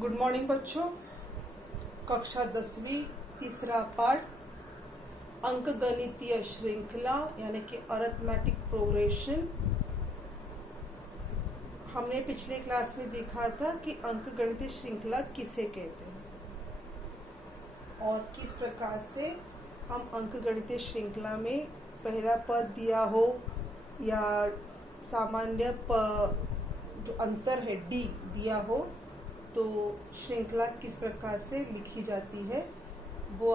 Good morning बच्चों। कक्षा 10वीं तीसरा पार्ट अंक गणितीय श्रृंखला यानी कि अरिथमेटिक प्रोग्रेशन। हमने पिछले क्लास में देखा था कि अंक गणितीय श्रृंखला किसे कहते हैं और किस प्रकार से हम अंक गणितीय श्रृंखला में पहला पद दिया हो या सामान्य जो अंतर है डी दिया हो तो श्रृंखला किस प्रकार से लिखी जाती है वो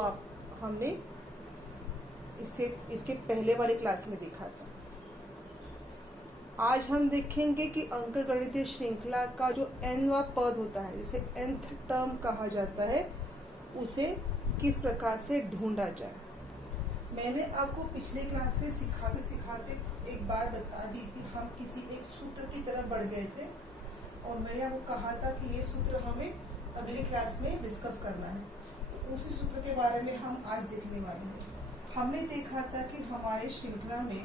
हमने इसके पहले वाले क्लास में देखा था। आज हम देखेंगे कि अंक गणितीय श्रृंखला का जो nवां पद होता है जिसे nth टर्म कहा जाता है उसे किस प्रकार से ढूंढा जाए। मैंने आपको पिछले क्लास में सिखाते सिखाते एक बार बता दी थी, हम किसी एक सूत्र की तरफ बढ़ गए थे और मैंने आपको कहा था कि ये सूत्र हमें अगली क्लास में डिस्कस करना है। तो उसी सूत्र के बारे में हम आज देखने वाले हैं। हमने देखा था कि हमारे श्रृंखला में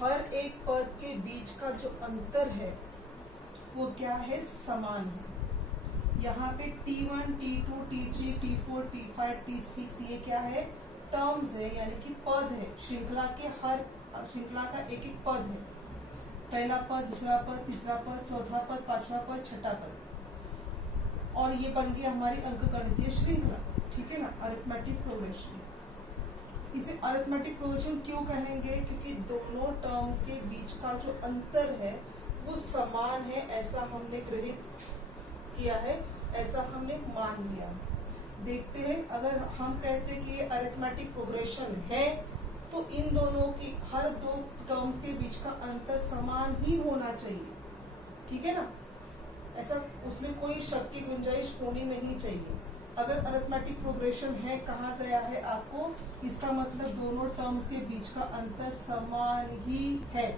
हर एक पद के बीच का जो अंतर है वो क्या है, समान है। यहाँ पे T1, T2, T3, T4, T5, T6 ये क्या है, टर्म्स है यानी कि पद है। श्रृंखला का एक एक पद है, पहला पद, दूसरा पद, तीसरा पद, चौथा पद, पांचवा पद, छठा पद, और ये बन गई हमारी अंकगणितीय श्रृंखला। ठीक है ना, अरिथमेटिक प्रोग्रेशन। इसे अरिथमेटिक प्रोग्रेशन क्यों कहेंगे, क्योंकि दोनों टर्म्स के बीच का जो अंतर है वो समान है, ऐसा हमने ग्रहित किया है, ऐसा हमने मान लिया। देखते हैं, अगर हम कहते हैं कि ये अरिथमेटिक प्रोग्रेशन है तो इन दोनों की हर दो टर्म्स के बीच का अंतर समान ही होना चाहिए। ठीक है ना, ऐसा उसमें कोई शक की गुंजाइश होनी नहीं चाहिए। अगर अरिथमेटिक प्रोग्रेशन है कहा गया है आपको, इसका मतलब दोनों टर्म्स के बीच का अंतर समान ही है।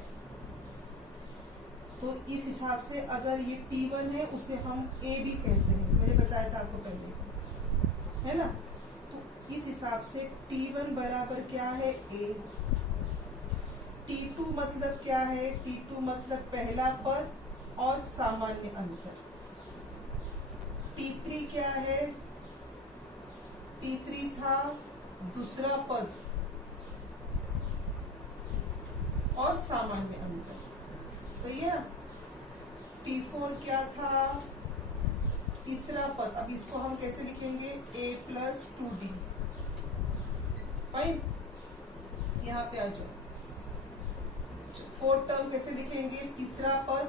तो इस हिसाब से अगर ये T1 है उसे हम A भी कहते हैं, मैंने बताया था आपको पहले, है ना। तो इस हिसाब से T1 बराबर क्या है, A। T2 मतलब क्या है, T2 मतलब पहला पद और सामान्य अंतर। T3 क्या है, T3 था दूसरा पद और सामान्य अंतर। सही है। T4 क्या था, तीसरा पद। अब इसको हम कैसे लिखेंगे, A+2D। फाइन, यहाँ पे आ जाओ। फोर्थ टर्म कैसे लिखेंगे, तीसरा पद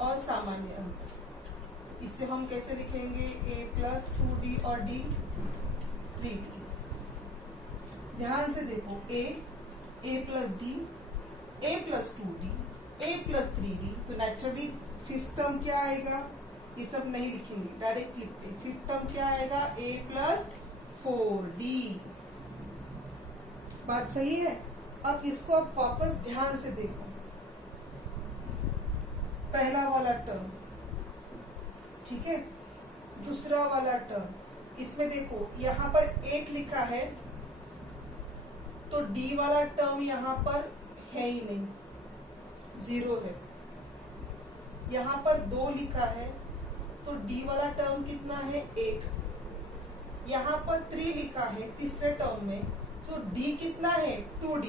और सामान्य अंतर। इसे हम कैसे लिखेंगे, A+2D और D 3D। ध्यान से देखो, A+D, A+2D, A+3D, तो नेचुरली फिफ्थ टर्म क्या आएगा, ये सब नहीं लिखेंगे, डायरेक्ट लिखते। फिफ्थ टर्म क्या आएगा, A+4D। बात सही है। अब इसको आप वापस ध्यान से देखो, पहला वाला टर्म, ठीक है, दूसरा वाला टर्म, इसमें देखो यहाँ पर 1 लिखा है तो D वाला टर्म यहाँ पर है ही नहीं, 0 है। यहाँ पर 2 लिखा है तो D वाला टर्म कितना है, 1। यहाँ पर 3 लिखा है तीसरे टर्म में तो D कितना है, 2D।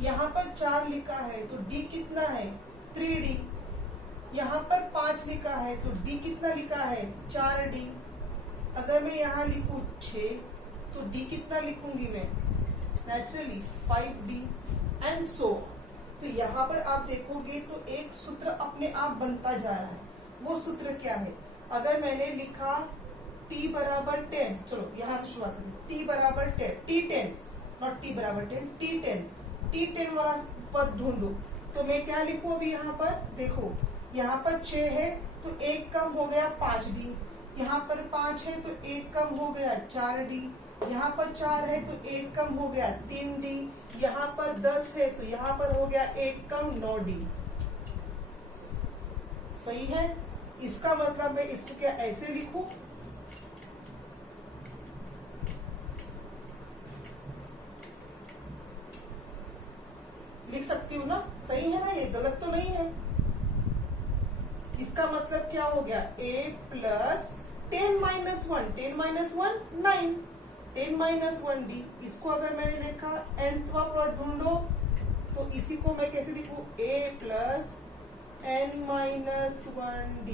यहाँ पर 4 लिखा है तो D कितना है, 3D। यहाँ पर 5 लिखा है तो D कितना लिखा है, 4D। अगर मैं यहाँ लिखूं 6 तो D कितना लिखूंगी मैं, नेचुरली 5D एंड सो। तो यहाँ पर आप देखोगे तो एक सूत्र अपने आप बनता जा रहा है। वो सूत्र क्या है, अगर मैंने लिखा T बराबर 10, चलो यहाँ से शुरुआत करें, T बराबर 10, T10 नॉट T बराबर 10, T10, T10 वाला पद ढूंढो तो मैं क्या लिखूं। अभी यहाँ पर देखो, यहाँ पर 6 है तो 1 कम हो गया 5D। यहाँ पर 5 है तो 1 कम हो गया 4D। यहाँ पर 4 है तो 1 कम हो गया 3D। यहाँ पर 10 है तो यहाँ पर हो गया 1 कम 9D। सही है। इसका मतलब मैं इसको क्या ऐसे लिखूं, लिख सकती हूँ ना, सही है ना, ये गलत तो नहीं है। इसका मतलब क्या हो गया, a plus 10 minus 1, 10 minus 1 9, 10 minus 1d। इसको अगर मैंने लिखा nthवा प्लॉट ढूंढो, तो इसी को मैं कैसे लिखूं, a plus n minus 1d।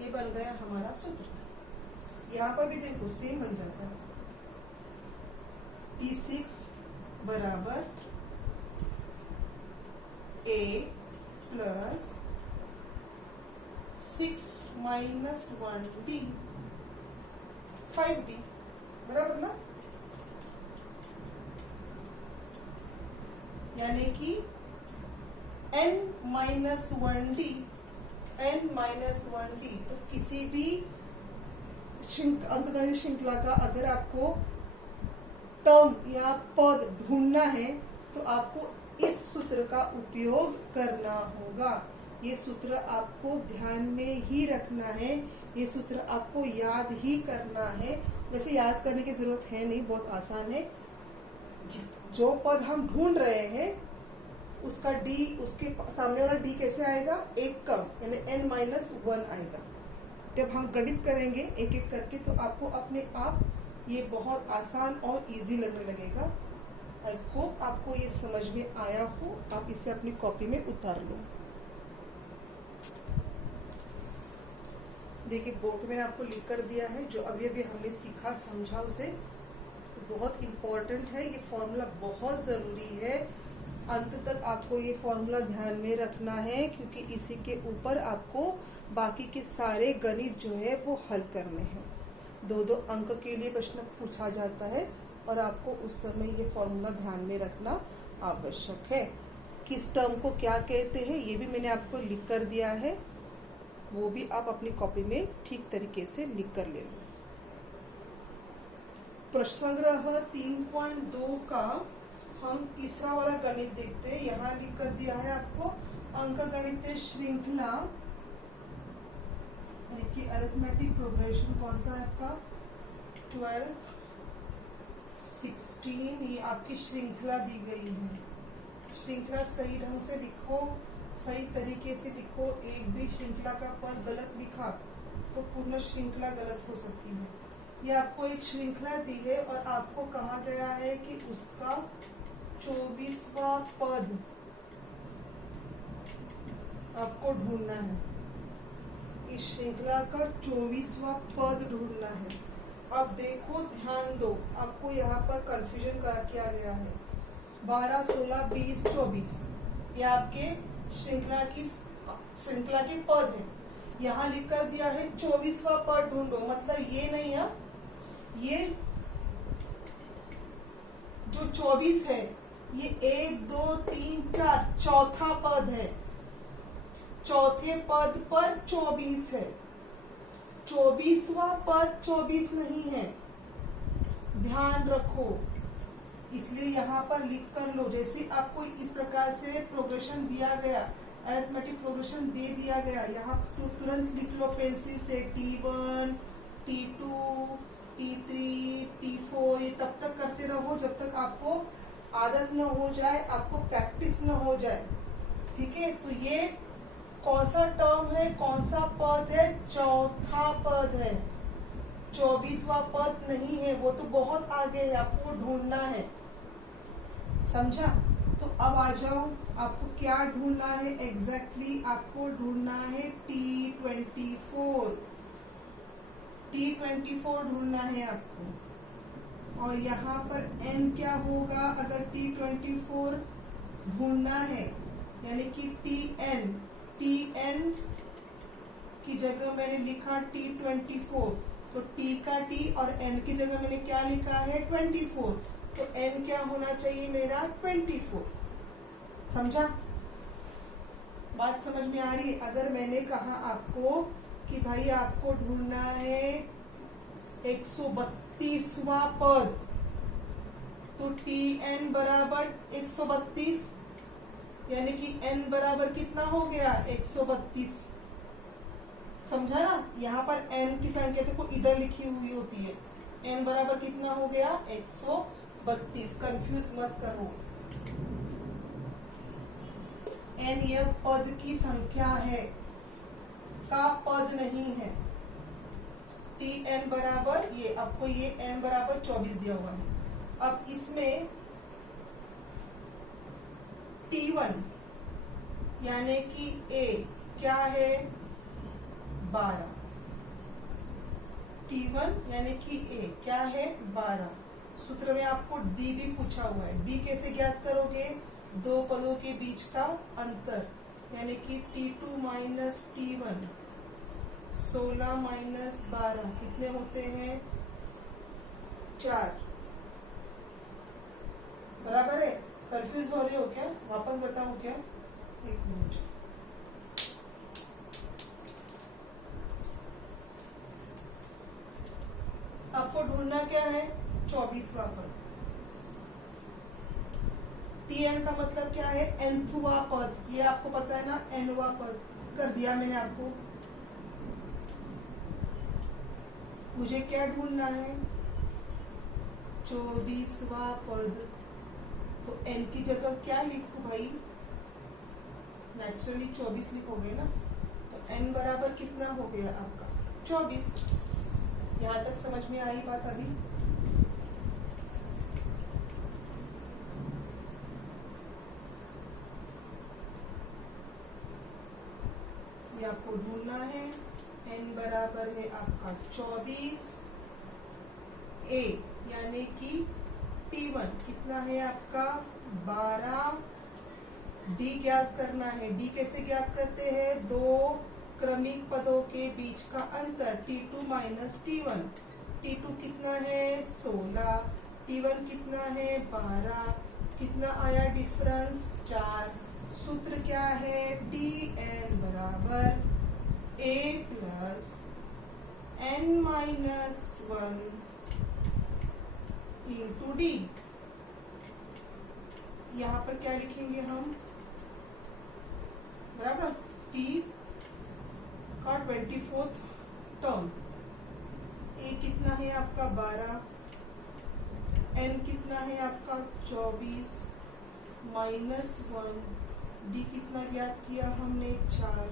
ये बन गया हमारा सूत्र। यहां पर भी देखो सेम बन जाता है, P6 बराबर a plus 6 minus 1d 5d, बराबर ना। यानी कि n minus 1d, n minus 1d। तो किसी भी अंकगणित श्रृंखला का अगर आपको टर्म या पद ढूंढना है तो आपको इस सूत्र का उपयोग करना होगा। ये सूत्र आपको ध्यान में ही रखना है, ये सूत्र आपको याद ही करना है। वैसे याद करने की जरूरत है नहीं, बहुत आसान है। जो पद हम ढूंढ रहे हैं उसका d, उसके सामने वाला d कैसे आएगा, एक कम, यानी n माइनस 1 आएगा। जब हम गणित करेंगे एक एक करके तो आपको अपने आप ये बहुत आसान और इजी लगने लगेगा। आई होप आपको ये समझ में आया हो। आप इसे अपनी कॉपी में उतार लो। देखिए बोर्ड में आपको लिख कर दिया है, जो अभी अभी हमने सीखा समझा उसे, तो बहुत इम्पोर्टेंट है। ये फॉर्मूला बहुत ज़रूरी है, अंत तक आपको ये फॉर्मूला ध्यान में रखना है, क्योंकि इसी के ऊपर आपको बाकी के सारे गणित जो है वो हल करने हैं। 2-2 अंक के लिए प्रश्न पूछा जाता है और आपको उस समय ये फॉर्मूला ध्यान में रखना आवश्यक है। किस टर्म को क्या कहते हैं ये भी मैंने आपको लिख कर दिया है, वो भी आप अपनी कॉपी में ठीक तरीके से लिख कर ले लो। प्रश्न संग्रह 3.2 का हम तीसरा वाला गणित देखते हैं। यहाँ लिख कर दिया है आपको अंकगणितीय श्रृंखला, कि अरिथमेटिक प्रोग्रेशन कौन सा है आपका 12, 16। ये आपकी श्रृंखला दी गई है। श्रृंखला सही ढंग से लिखो, सही तरीके से लिखो। एक भी श्रृंखला का पद गलत लिखा तो पूर्ण श्रृंखला गलत हो सकती है। ये आपको एक श्रृंखला दी है और आपको कहा गया है कि उसका 24वां पद आपको ढूंढना है। इस श्रृंखला का 24वां पद ढूंढना है। अब देखो ध्यान दो, आपको यहाँ पर कंफ्यूजन किया गया है। 12, 16, 20, 24 ये आपके श्रृंखला की पद है। यहाँ लिख कर दिया है 24वां पद ढूंढो, मतलब ये नहीं है, ये जो 24 है ये 1, 2, 3, 4 चौथा पद है। चौथे पद पर 24 है, 24वां पद 24 नहीं है, ध्यान रखो। इसलिए यहाँ पर लिख कर लो। जैसे आपको इस प्रकार से प्रोग्रेशन दिया गया, अरिथमेटिक प्रोग्रेशन दे दिया गया, यहाँ तो तुरंत लिख लो पेंसिल से T1, T2, T3, T4। ये तब तक करते रहो जब तक आपको आदत न हो जाए, आपको प्रैक्टिस न हो जाए। ठीक है, तो ये कौन सा टर्म है, कौन सा पद है, चौथा पद है। 24वां पद नहीं है, वो तो बहुत आगे है, आपको ढूंढना है। समझा? तो अब आ जाओ, आपको क्या ढूंढना है एग्जैक्टली आपको ढूंढना है T24। T24 ढूंढना है आपको। और यहाँ पर n क्या होगा अगर T24 ढूंढना है, यानी कि Tn की जगह मैंने लिखा T24, तो T का T और n की जगह मैंने क्या लिखा है 24, तो n क्या होना चाहिए मेरा 24। समझा? बात समझ में आ रही है? अगर मैंने कहा आपको कि भाई आपको ढूंढना है 132वां पद, तो Tn बराबर 132, यानी कि n बराबर कितना हो गया 132। समझा ना? यहाँ पर n की संख्या देखो इधर लिखी हुई होती है, n बराबर कितना हो गया 132। कंफ्यूज मत करो। एन यह पद की संख्या है, का पद नहीं है। टी एन बराबर ये आपको ये एन बराबर 24 दिया हुआ है। अब इसमें T1 यानी कि ए क्या है 12। T1 यानी कि ए क्या है 12। सूत्र में आपको डी भी पूछा हुआ है। डी कैसे ज्ञात करोगे? दो पदों के बीच का अंतर यानी कि T2 माइनस T1 16 माइनस 12 कितने होते हैं 4। बराबर है? कंफ्यूज हो रहे हो क्या? वापस बताऊं क्या? एक मिनट। आपको ढूंढना क्या है? 24वां पद। Tn का मतलब क्या है? nthवा पद। ये आपको पता है ना, nवा पद कर दिया मैंने आपको। मुझे क्या ढूंढना है? 24वां पद। तो n की जगह क्या लिखूं भाई? नेचुरली 24 लिखोगे ना। तो n बराबर कितना हो गया आपका 24। यहां तक समझ में आई बात? अभी ये आपको ढूंढना है। n बराबर है आपका 24। a यानी कि T1 कितना है आपका 12। d ज्ञात करना है। d कैसे ज्ञात करते हैं? दो क्रमिक पदों के बीच का अंतर T2 माइनस T1। T2 कितना है 16, T1 कितना है 12। कितना आया डिफरेंस? 4। सूत्र क्या है? Tn बराबर a plus n minus 1 into D. यहाँ पर क्या लिखेंगे हम? बराबर टी का 24th टर्म। ए कितना है आपका 12, एन कितना है आपका 24 माइनस 1, डी कितना ज्ञात किया हमने 4।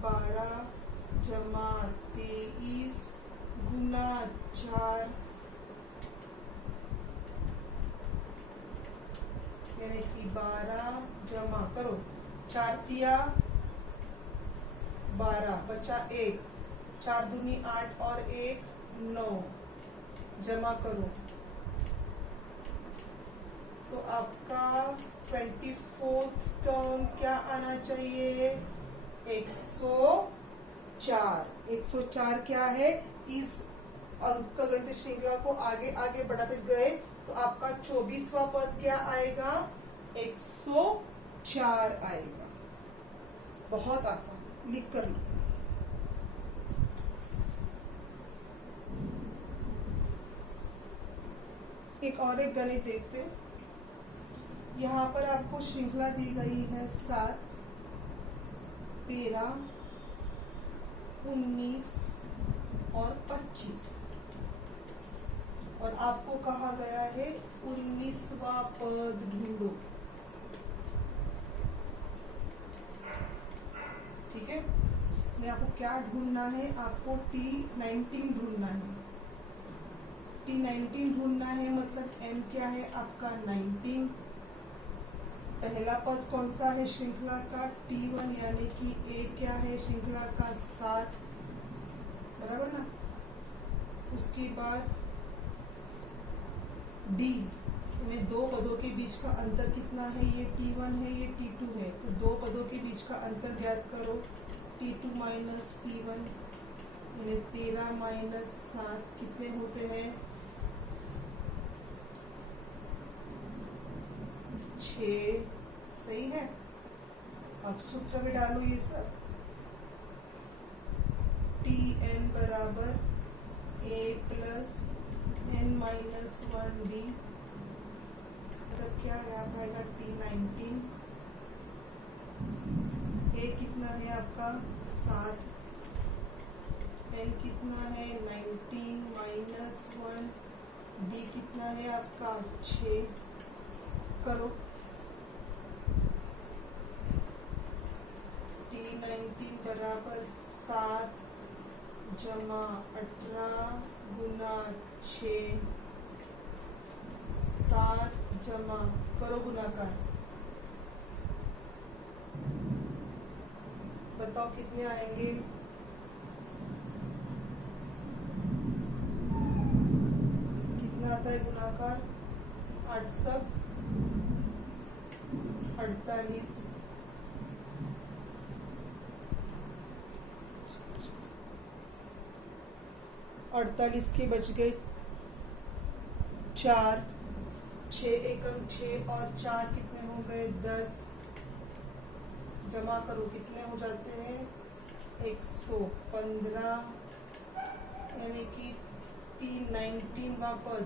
12 जमा 23 गुना 4 यानी कि 12 जमा करो 4 तिया 12 बचा 1, 4 दूनी 8 और 1 9 जमा करो तो आपका 24th टर्म क्या आना चाहिए? 104। 104 क्या है? इस अंकगणित श्रृंखला को आगे आगे बढ़ाते गए तो आपका 24वां पद क्या आएगा? 104 आएगा। बहुत आसान, लिख कर लो। एक और एक गणित देखते हैं। यहाँ पर आपको श्रृंखला दी गई है 7, 13, 19 और 25 और आपको कहा गया है 19वां पद ढूंढो। ठीक है, मैं आपको क्या ढूंढना है? आपको T19 ढूंढना है। T19 ढूंढना है मतलब M क्या है आपका 19। पहला पद कौन सा है श्रृंखला का? T1 यानी कि A क्या है श्रृंखला का 7। बराबर ना। उसके बाद D में दो पदों के बीच का अंतर कितना है? ये T1 है, ये T2 है। तो दो पदों के बीच का अंतर ज्ञात करो। T2 माइनस T1 यानी 13 माइनस 7 कितने होते हैं? 6। सही है। अब सूत्र में डालो ये सब। Tn बराबर a plus n minus 1d मतलब क्या आएगा? T19 a कितना है आपका 7, n कितना है 19 माइनस 1, d कितना है आपका 6। करो बराबर 7 जमा 18 गुना 6, 7 जमा करो गुणाकार, बताओ कितने आएंगे? कितना आता है गुणाकार? 8 सब 48, 48 के बच गए 4, 6 एकम 6 और 4 कितने हो गए? 10, जमा करो कितने हो जाते हैं? 115, यानी कि 19वां पद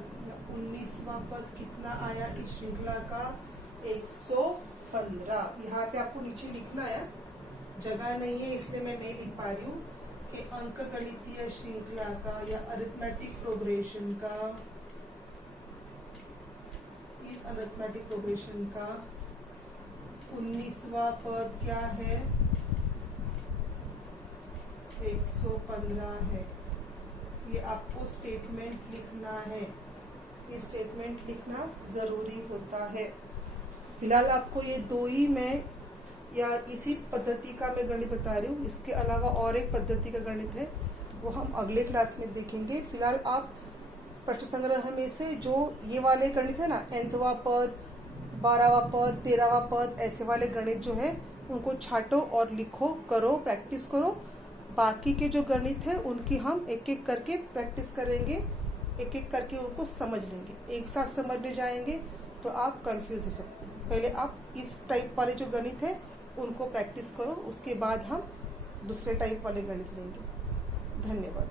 19वां पद कितना आया इस श्रृंखला का? 115। यहाँ पे आपको नीचे लिखना है, जगह नहीं है इसलिए मैं नहीं लिख पा रही हूँ कि अंक गणितीय श्रृंखला का या अरिथमेटिक प्रोग्रेशन का, इस अरिथमेटिक प्रोग्रेशन का 19वां पद क्या है? 115 है। ये आपको स्टेटमेंट लिखना है, ये स्टेटमेंट लिखना जरूरी होता है। फिलहाल आपको ये दो ही मैं या इसी पद्धति का मैं गणित बता रही हूँ, इसके अलावा और एक पद्धति का गणित है वो हम अगले क्लास में देखेंगे। फिलहाल आप प्रश्न संग्रह में से जो ये वाले गणित है ना, nthवां पद, 12वां पद, 13वां पद, ऐसे वाले गणित जो है उनको छाटो और लिखो, करो, प्रैक्टिस करो। बाकी के जो गणित है उनकी हम एक एक करके प्रैक्टिस करेंगे, एक एक करके उनको समझ लेंगे। एक साथ समझने जाएंगे तो आप कंफ्यूज हो सकते हैं। पहले आप इस टाइप वाले जो गणित है उनको प्रैक्टिस करो, उसके बाद हम दूसरे टाइप वाले गणित लेंगे। धन्यवाद।